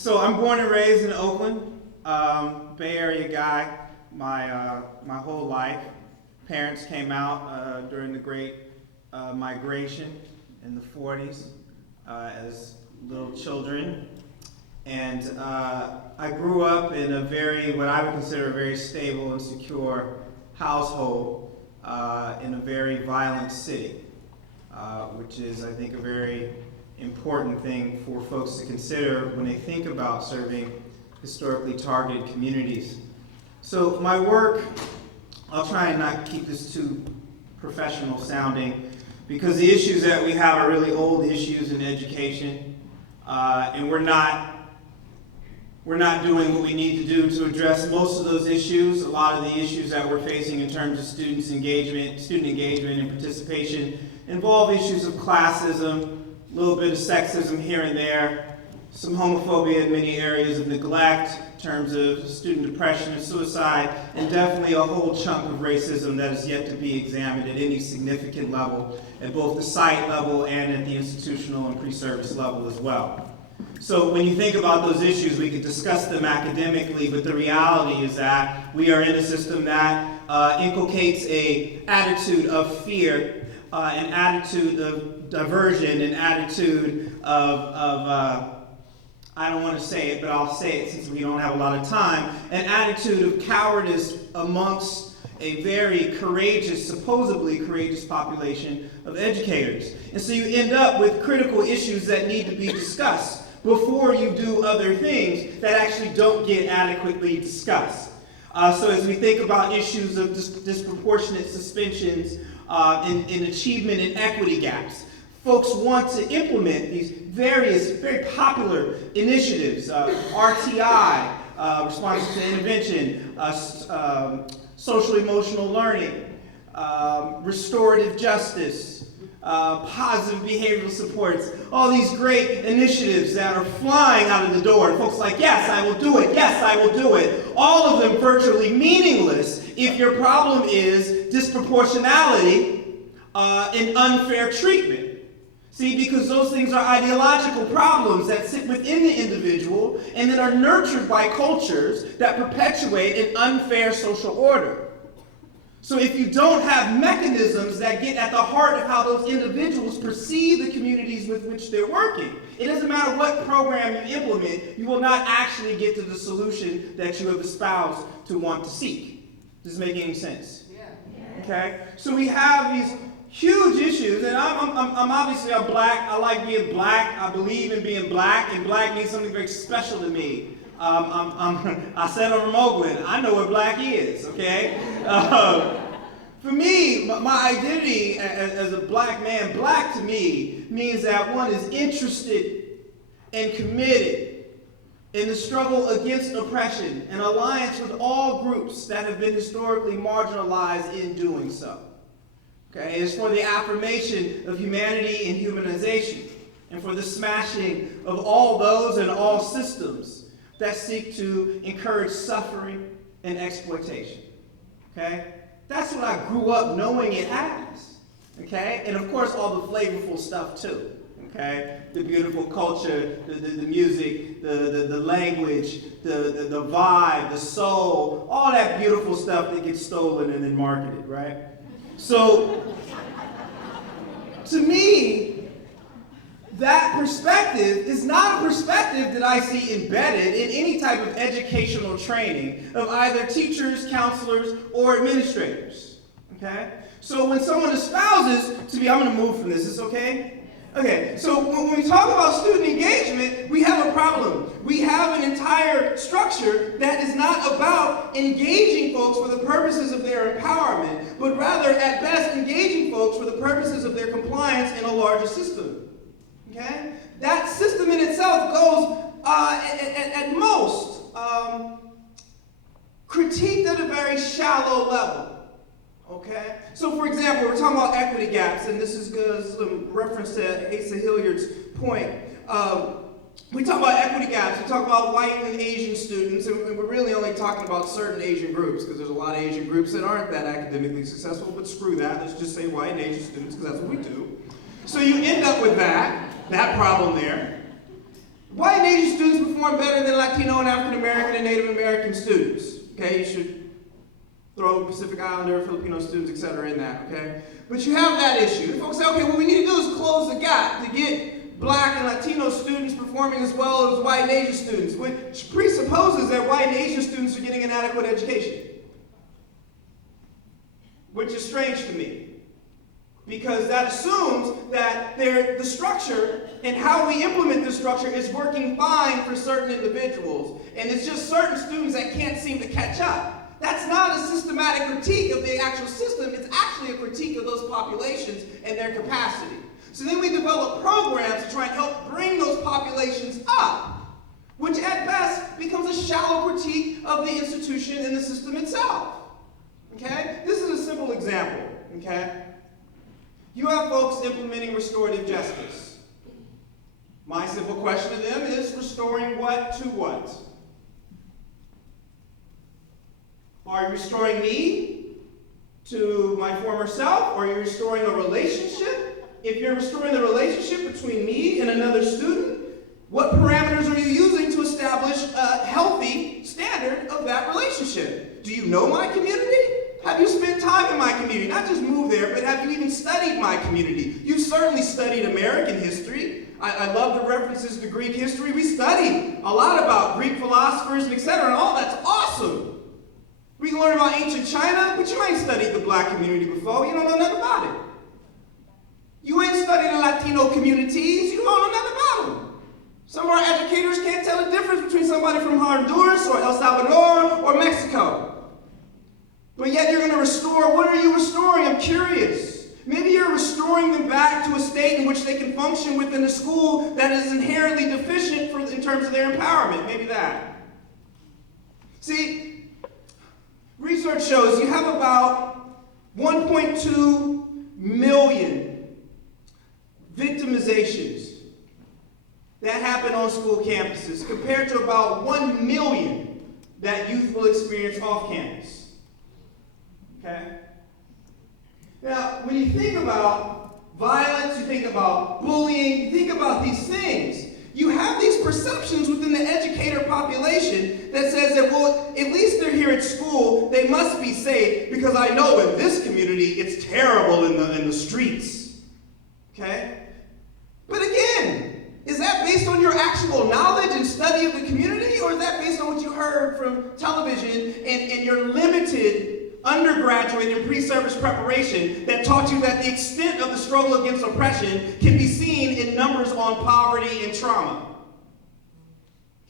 So I'm born and raised in Oakland, Bay Area guy, my whole life. Parents came out during the Great Migration in the 40s as little children. And I grew up in a what I would consider a very stable and secure household in a very violent city, which is, I think, a very important thing for folks to consider when they think about serving historically targeted communities. So my work, I'll try and not keep this too professional sounding, because the issues that we have are really old issues in education, and we're not doing what we need to do to address most of those issues. A lot of the issues that we're facing in terms of student engagement and participation involve issues of classism, a little bit of sexism here and there, some homophobia in many areas of neglect in terms of student depression and suicide, and definitely a whole chunk of racism that is yet to be examined at any significant level, at both the site level and at the institutional and pre-service level as well. So when you think about those issues, we could discuss them academically, but the reality is that we are in a system that inculcates an attitude of fear, an attitude of diversion, an attitude of I don't want to say it, but I'll say it since we don't have a lot of time, an attitude of cowardice amongst a very courageous, supposedly courageous population of educators. And so you end up with critical issues that need to be discussed before you do other things that actually don't get adequately discussed. So as we think about issues of disproportionate suspensions in achievement and equity gaps, folks want to implement these various very popular initiatives, RTI, responses to intervention, social emotional learning, restorative justice, positive behavioral supports, all these great initiatives that are flying out of the door. And folks are like, yes, I will do it. Yes, I will do it. All of them virtually meaningless if your problem is disproportionality and unfair treatment. See, because those things are ideological problems that sit within the individual and that are nurtured by cultures that perpetuate an unfair social order. So if you don't have mechanisms that get at the heart of how those individuals perceive the communities with which they're working, it doesn't matter what program you implement, you will not actually get to the solution that you have espoused to want to seek. Does this make any sense? Yeah. Okay? So we have these huge issues, and I'm obviously black. I like being black. I believe in being black, and black means something very special to me. I said I'm from Oakland. I know what black is, okay? For me, my identity as a black man, black to me means that one is interested and committed in the struggle against oppression and alliance with all groups that have been historically marginalized in doing so. Okay, it's for the affirmation of humanity and humanization, and for the smashing of all those and all systems that seek to encourage suffering and exploitation. Okay, that's what I grew up knowing it as. Okay, and of course all the flavorful stuff too. Okay, the beautiful culture, the music, the language, the vibe, the soul, all that beautiful stuff that gets stolen and then marketed, right? So, to me, that perspective is not a perspective that I see embedded in any type of educational training of either teachers, counselors, or administrators. Okay? So when someone espouses to be, I'm going to move from this, is this okay? Okay, so when we talk about student engagement, we have a problem. We have an entire structure that is not about engaging folks for the purposes of their empowerment, but rather, at best, engaging folks for the purposes of their compliance in a larger system. Okay? That system in itself goes, at most, critiqued at a very shallow level. Okay? So, for example, we're talking about equity gaps, and this is a reference to Asa Hilliard's point. We talk about equity gaps, we talk about white and Asian students, and we're really only talking about certain Asian groups, because there's a lot of Asian groups that aren't that academically successful, but screw that, let's just say white and Asian students, because that's what we do. So you end up with that problem there. White and Asian students perform better than Latino and African American and Native American students. Okay, you should throw Pacific Islander, Filipino students, etc. in that, okay? But you have that issue. And folks say, okay, what we need to do is close the gap to get Black and Latino students performing as well as white and Asian students, which presupposes that white and Asian students are getting an adequate education. Which is strange to me. Because that assumes that the structure and how we implement the structure is working fine for certain individuals. And it's just certain students that can't seem to catch up. That's not a systematic critique of the actual system. It's actually a critique of those populations and their capacity. So then we develop programs to try and help bring those populations up, which at best becomes a shallow critique of the institution and the system itself. Okay? This is a simple example. Okay? You have folks implementing restorative justice. My simple question to them is restoring what to what? Are you restoring me to my former self? Or are you restoring a relationship? If you're restoring the relationship between me and another student, what parameters are you using to establish a healthy standard of that relationship? Do you know my community? Have you spent time in my community? Not just moved there, but have you even studied my community? You've certainly studied American history. I love the references to Greek history. We study a lot about Greek philosophers and etc. and all that's awesome. We can learn about ancient China, but you ain't studied the Black community before. You don't know nothing about it. You ain't studied the Latino communities. You don't know nothing about them. Some of our educators can't tell the difference between somebody from Honduras or El Salvador or Mexico. But yet you're going to restore. What are you restoring? I'm curious. Maybe you're restoring them back to a state in which they can function within a school that is inherently deficient in terms of their empowerment. Maybe that. See, research shows you have about 1.2 million victimizations that happen on school campuses compared to about 1 million that youth will experience off campus. Okay? Now, when you think about violence, you think about bullying, you think about these things, you have these perceptions within the educator population that says that, well, at least they're here at school, they must be safe, because I know in this community it's terrible in the streets. Okay? But again, is that based on your actual knowledge and study of the community, or is that based on what you heard from television and your limited undergraduate and pre-service preparation that taught you that the extent of the struggle against oppression can be seen in numbers on poverty and trauma?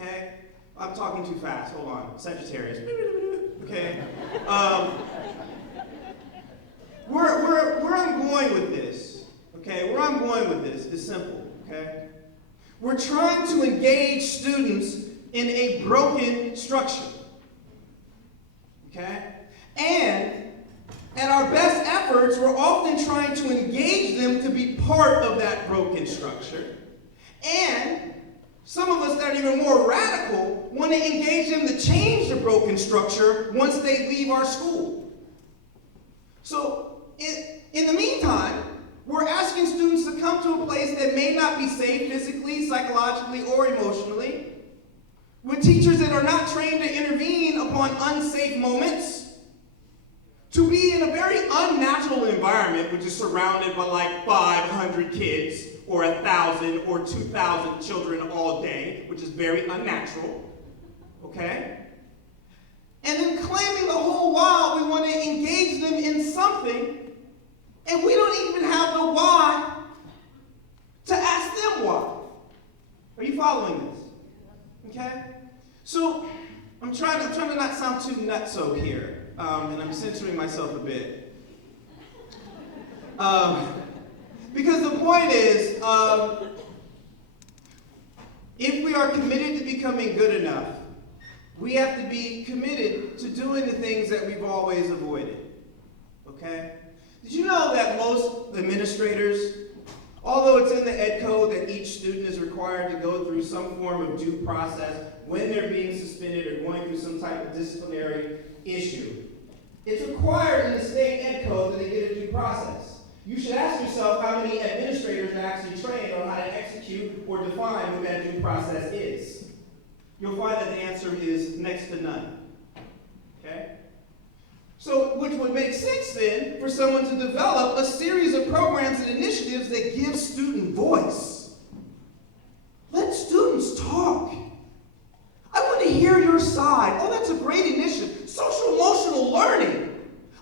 Okay? I'm talking too fast. Hold on. Sagittarius. Okay? Where I'm going with this, okay? Where I'm going with this is simple, okay? We're trying to engage students in a broken structure, okay? And at our best efforts, we're often trying to engage them to be part of that broken structure. And some of us that are even more radical want to engage them to change the broken structure once they leave our school. So in the meantime, we're asking students to come to a place that may not be safe physically, psychologically, or emotionally, with teachers that are not trained to intervene upon unsafe moments, to be in a very unnatural environment, which is surrounded by like 500 kids, or 1,000 or 2,000 children all day, which is very unnatural, okay? And then claiming the whole while we want to engage them in something, and we don't even have the why to ask them why. Are you following this? Okay? So I'm trying to not sound too nutso here. And I'm censoring myself a bit. Because the point is, if we are committed to becoming good enough, we have to be committed to doing the things that we've always avoided. Okay? Did you know that most administrators, although it's in the ed code that each student is required to go through some form of due process when they're being suspended or going through some type of disciplinary issue, it's required in the state ed code that they get a due process. You should ask yourself how many administrators are actually trained on how to execute or define what that due process is. You'll find that the answer is next to none. Okay? So, which would make sense then for someone to develop a series of programs and initiatives that give student voice. Let students talk. I want to hear your side. Oh, that's a great initiative. Social emotional learning.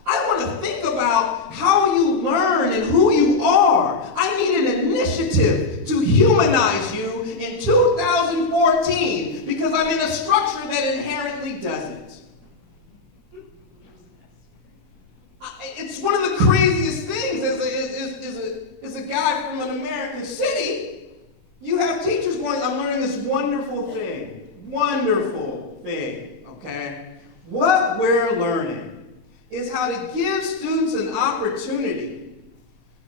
I want to think about how you learn and who you are. I need an initiative to humanize you in 2014 because I'm in a structure that inherently doesn't. It's one of the craziest things as a guy from an American city. You have teachers going, I'm learning this wonderful thing, okay? What we're learning is how to give students an opportunity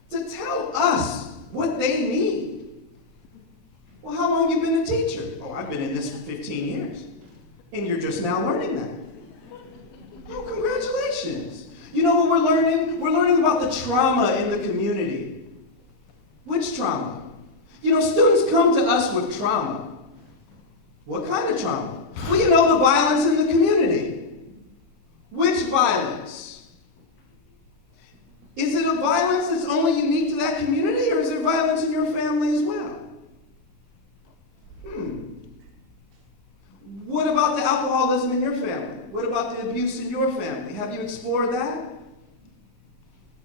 to tell us what they need. Well, how long have you been a teacher? Oh, I've been in this for 15 years. And you're just now learning that. Oh, congratulations. You know what we're learning? We're learning about the trauma in the community. Which trauma? You know, students come to us with trauma. What kind of trauma? Well, you know, the violence in the community. Which violence? Is it a violence that's only unique to that community, or is there violence in your family as well? What about the alcoholism in your family? What about the abuse in your family? Have you explored that?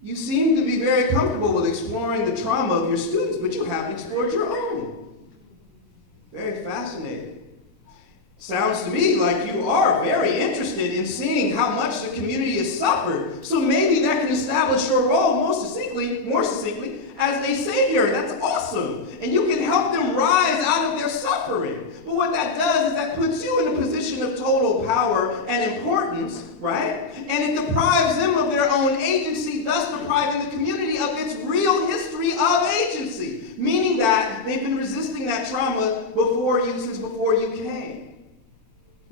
You seem to be very comfortable with exploring the trauma of your students, but you haven't explored your own. Very fascinating. Sounds to me like you are very interested in seeing how much the community has suffered. So maybe that can establish your role more succinctly, as a savior. That's awesome. And you can help them rise out of their suffering. But what that does is that puts you in a position of total power and importance, right? And it deprives them of their own agency, thus depriving the community of its real history of agency. Meaning that they've been resisting that trauma since before you came.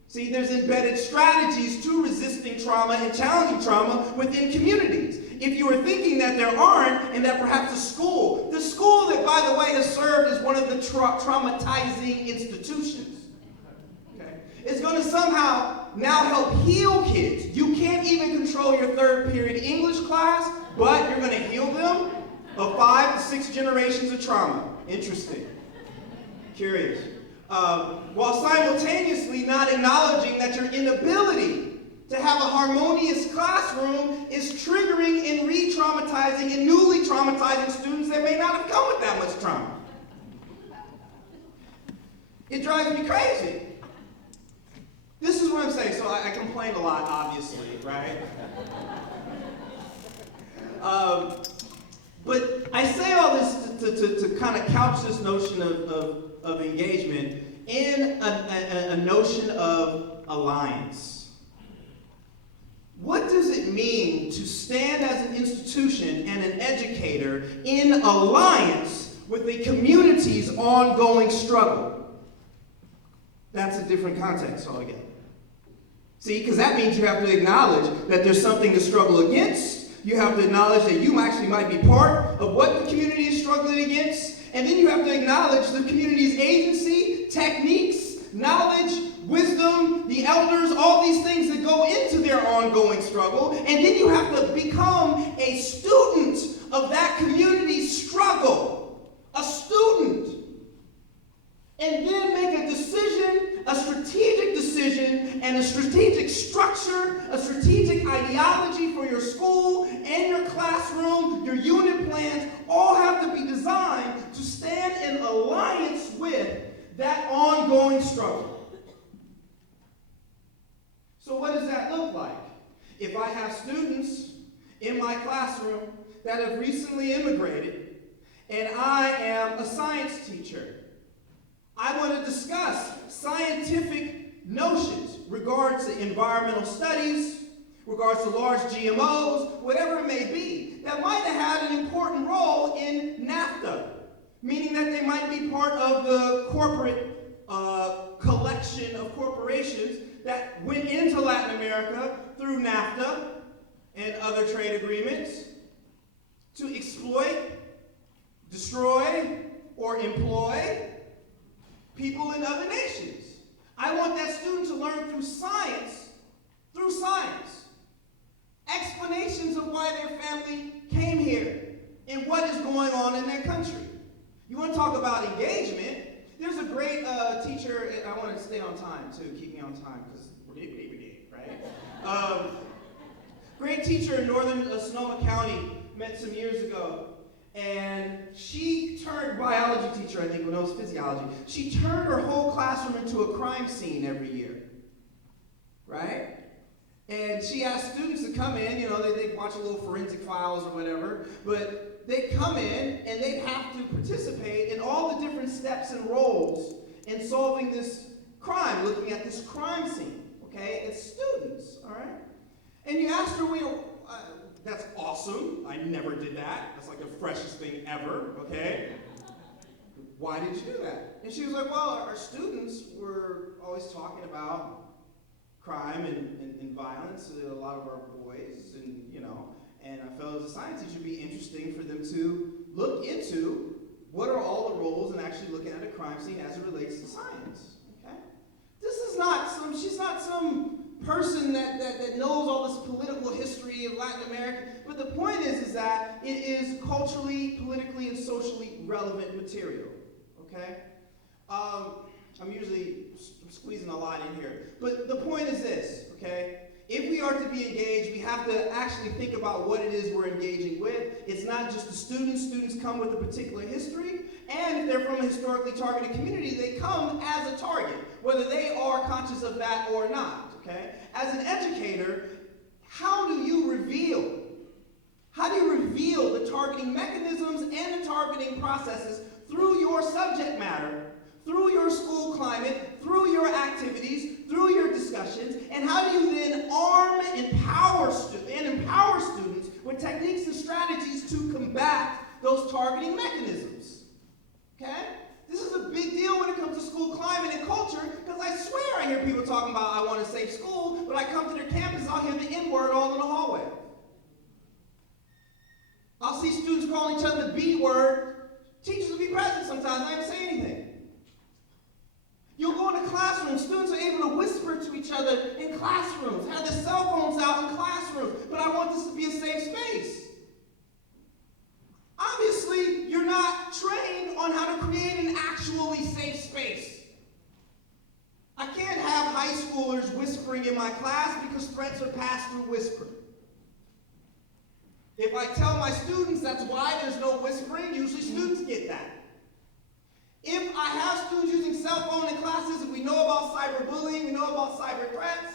See, there's embedded strategies to resisting trauma and challenging trauma within communities. If you are thinking that there aren't, and that perhaps the school that, by the way, has served as one of the traumatizing institutions, okay, is going to somehow now help heal kids. You can't even control your third period English class, but you're going to heal them of 5 to 6 generations of trauma. Interesting. Curious. While simultaneously not acknowledging that your inability to have a harmonious classroom is triggering and re-traumatizing and newly traumatizing students that may not have come with that much trauma. It drives me crazy. This is what I'm saying. So I complain a lot, obviously, right? But I say all this to kind of couch this notion of engagement in a notion of alliance. What does it mean to stand as an institution and an educator in alliance with the community's ongoing struggle? That's a different context altogether. See, because that means you have to acknowledge that there's something to struggle against. You have to acknowledge that you actually might be part of what the community is struggling against. And then you have to acknowledge the community's agency, techniques, knowledge, wisdom, the elders, all these things that go into their ongoing struggle. And then you have to become a student of that community's struggle. A student. And then make a decision, a strategic decision, and a strategic structure, a strategic ideology for your school and your classroom, your unit plans, all have to be designed to stand in alliance with that ongoing struggle. So what does that look like? If I have students in my classroom that have recently immigrated, and I am a science teacher, I want to discuss scientific notions regards to environmental studies, regards to large GMOs, whatever it may be, that might have had an important role in NAFTA, meaning that they might be part of the corporate collection of corporations that went into Latin America through NAFTA and other trade agreements to exploit what is going on in their country. You want to talk about engagement? There's a great teacher, I want to stay on time too, keep me on time, because right? Great teacher in northern Sonoma County, met some years ago, and she turned, biology teacher I think, when it was physiology, she turned her whole classroom into a crime scene every year, right? And she asked students to come in, they'd watch a little forensic files or whatever, but they'd come in and they'd have to participate in all the different steps and roles in solving this crime, looking at this crime scene, okay? It's students, all right? And you asked her, that's awesome. I never did that. That's like the freshest thing ever, okay? Why did you do that? And she was like, well, our students were always talking about crime and violence, a lot of our boys, and I felt as a science teacher it'd be interesting for them to look into what are all the roles in actually looking at a crime scene as it relates to science, okay? She's not some person that knows all this political history of Latin America, but the point is that it is culturally, politically, and socially relevant material, okay? I'm usually squeezing a lot in here, but the point is this, okay? If we are to be engaged, we have to actually think about what it is we're engaging with. It's not just the students. Students come with a particular history, and if they're from a historically targeted community, they come as a target, whether they are conscious of that or not, okay? As an educator, how do you reveal the targeting mechanisms and the targeting processes through your subject matter, through your school climate, through your activities, through your discussions, and how do you then arm and empower students with techniques and strategies to combat those targeting mechanisms? Okay? This is a big deal when it comes to school climate and culture, because I swear I hear people talking about I want a safe school, but I come to their campus, I'll hear the N-word all in the hallway. I'll see students calling each other the B-word. Teachers will be present sometimes, I didn't say anything. You'll go into classrooms, students are able to whisper to each other in classrooms, have their cell phones out in classrooms, but I want this to be a safe space. Obviously, you're not trained on how to create an actually safe space. I can't have high schoolers whispering in my class because threats are passed through whispering. If I tell my students that's why there's no whispering, usually students get that. If I have students using cell phone in classes, and we know about cyberbullying, we know about cyber threats,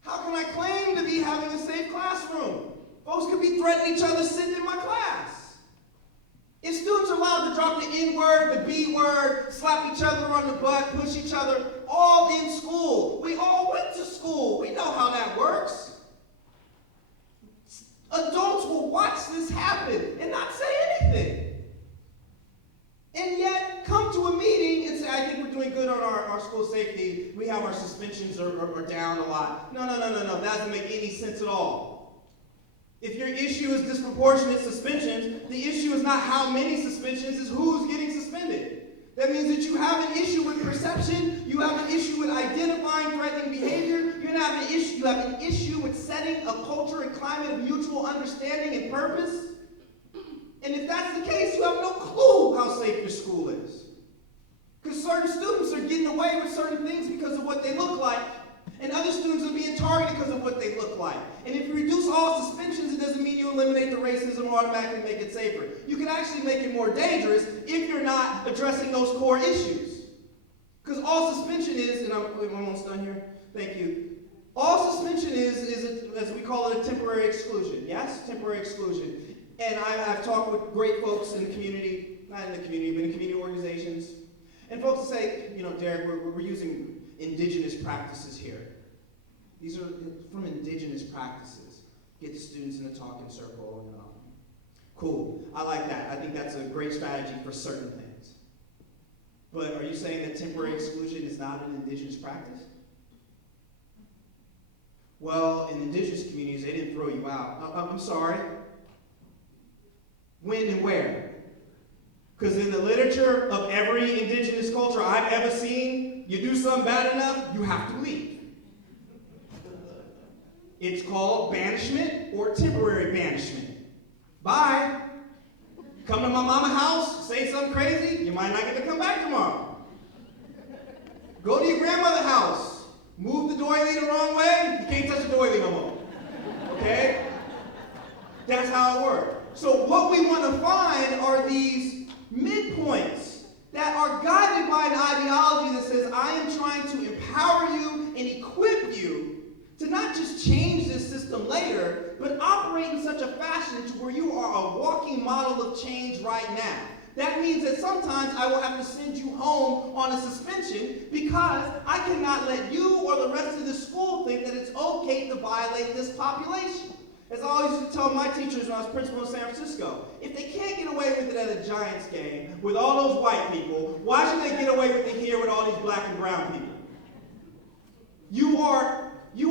how can I claim to be having a safe classroom? Folks could be threatening each other sitting in my class. If students are allowed to drop the N-word, the B-word, slap each other on the butt, push each other, all in school. We all went to school. We know how that works. Adults will watch this happen and not say anything. And yet, come to a meeting and say, I think we're doing good on our school safety. We have our suspensions are down a lot. No. That doesn't make any sense at all. If your issue is disproportionate suspensions, the issue is not how many suspensions, it's who's getting suspended. That means that you have an issue with perception, you have an issue with identifying threatening behavior, you have an issue with setting a culture and climate of mutual understanding and purpose. And if that's the case, you have no clue how safe your school is. Because certain students are getting away with certain things because of what they look like, and other students are being targeted because of what they look like. And if you reduce all suspensions, it doesn't mean you eliminate the racism or automatically make it safer. You can actually make it more dangerous if you're not addressing those core issues. Because all suspension is, and I'm almost done here, thank you. All suspension is as we call it, a temporary exclusion. Yes, temporary exclusion. And I've talked with great folks in the community, not in the community, but in community organizations. And folks will say, Darrick, we're using indigenous practices here. These are from indigenous practices. Get the students in a talking circle. Cool, I like that. I think that's a great strategy for certain things. But are you saying that temporary exclusion is not an indigenous practice? Well, in indigenous communities, they didn't throw you out. I'm sorry. When and where? Because in the literature of every indigenous culture I've ever seen, you do something bad enough, you have to leave. It's called banishment or temporary banishment. Bye. Come to my mama's house, say something crazy, you might not get to come back tomorrow. Go to your grandmother's house, move the doily the wrong way, you can't touch the doily no more. Okay? That's how it works. So what we want to find are these midpoints that are guided by an ideology that says, I am trying to empower you and equip you to not just change this system later, but operate in such a fashion to where you are a walking model of change right now. That means that sometimes I will have to send you home on a suspension because I cannot let you or the rest of the school think that it's okay to violate this population. As I always used to tell my teachers when I was principal in San Francisco, if they can't get away with it at a Giants game with all those white people, why should they get away with it here with all these black and brown people? You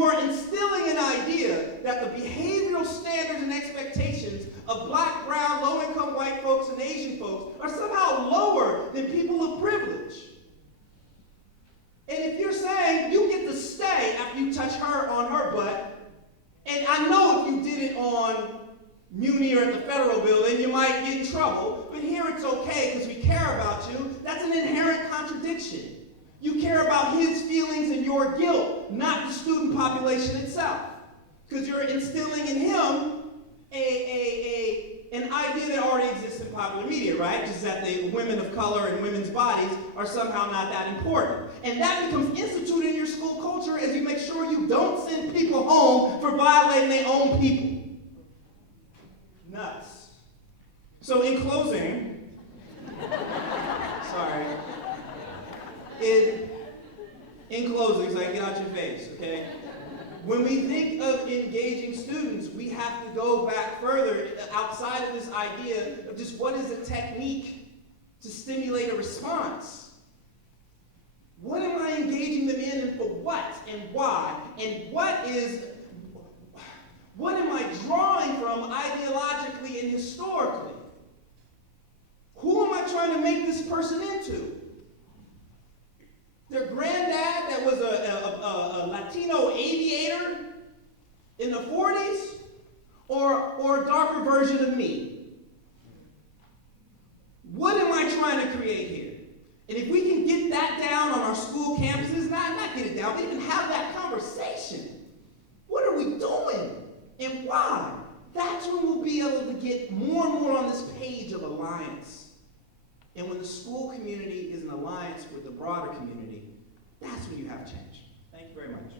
are instilling an idea that the behavioral standards and expectations of black, brown, low-income white folks and Asian folks are somehow lower than people of privilege. And if you're saying you get to stay after you touch her on her butt, and I know if you did it on Muni or at the federal building, you might get in trouble, but here it's okay because we care about you, that's an inherent contradiction. You care about his feelings and your guilt, not the student population itself. Because you're instilling in him an idea that already exists in popular media, right? Just that the women of color and women's bodies are somehow not that important. And that becomes instituted in your school culture as you make sure you don't send people home for violating their own people. Nuts. So in closing, sorry. In closing, so I can get out your face, okay? When we think of engaging students, we have to go back further outside of this idea of just what is a technique to stimulate a response. What am I engaging them in and for what and why? And what am I drawing from ideologically and historically? Who am I trying to make this person into? Their granddad that was a Latino aviator in the 40s, or a darker version of me? What am I trying to create here? And if we can get that down on our school campuses, not get it down, but even have that conversation. What are we doing? And why? That's when we'll be able to get more and more on this page of alliance. And when the school community is in alliance with the broader community, that's when you have change. Thank you very much.